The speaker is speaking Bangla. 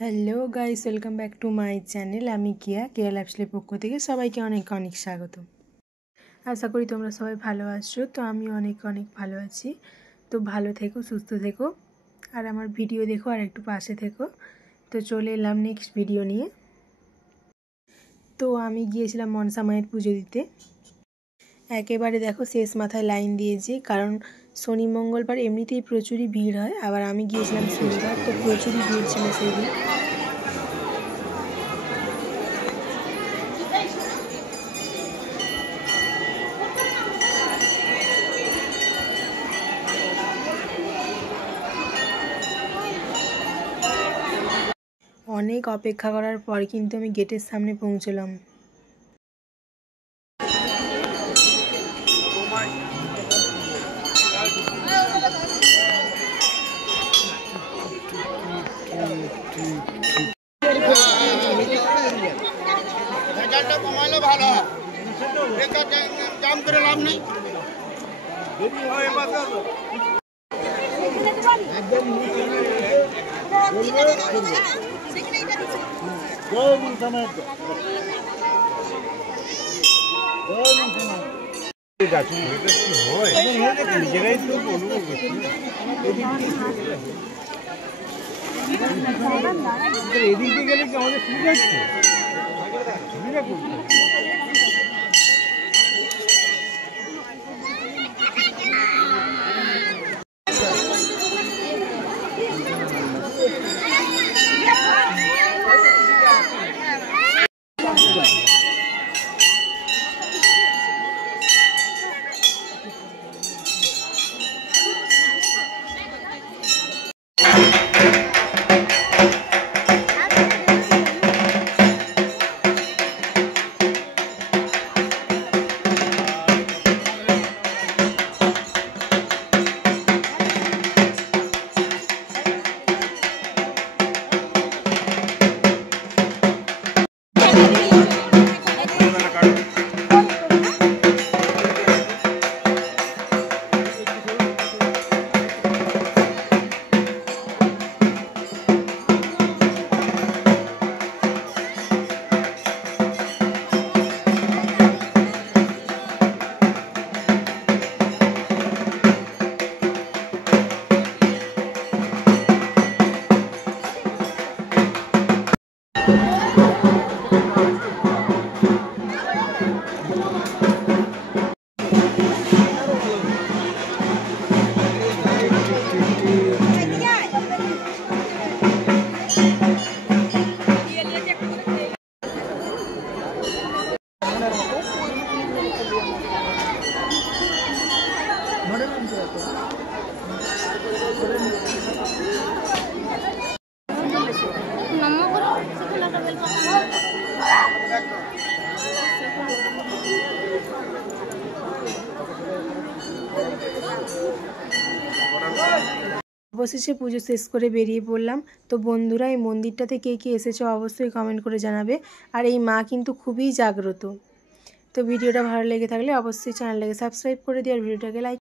Hello guys, welcome back to my channel. আমি কেয়া লাইফস্টাইলের পক্ষ থেকে সবাইকে অনেক অনেক স্বাগত। আশা করি তোমরা সবাই ভালো আছো। তো আমি অনেক অনেক ভালো আছি। তো ভালো থেকো, সুস্থ থেকো, আর আমার ভিডিও দেখো, আর একটু পাশে থেকো। তো চলে এলাম নেক্সট ভিডিও নিয়ে। তো আমি গিয়েছিলাম মনসা মায়ের পুজো দিতে। একেবারে দেখো শেষ মাথায় লাইন দিয়েছি, কারণ শনি মঙ্গলবার এমনিতেই প্রচুরই ভিড় হয়, আবার আমি গিয়েছিলাম শনিবার, তো প্রচুরই ভিড় ছিল সেই দিন। অনেক অপেক্ষা করার পর কিন্তু আমি গেটের সামনে পৌঁছলাম। এদিকে গেলে কি আমাদের সুবিধা হচ্ছে? অবশেষে পুজো শেষ করে বেরিয়ে পড়লাম। তো বন্ধুরা, এই মন্দিরটাতে কে কে এসেছো অবশ্যই কমেন্ট করে জানাবে। আর এই মা কিন্তু খুবই জাগ্রত। তো ভিডিওটা ভালো লেগে থাকলে অবশ্যই চ্যানেলটাকে সাবস্ক্রাইব করে দিও আর ভিডিওটাকে লাইক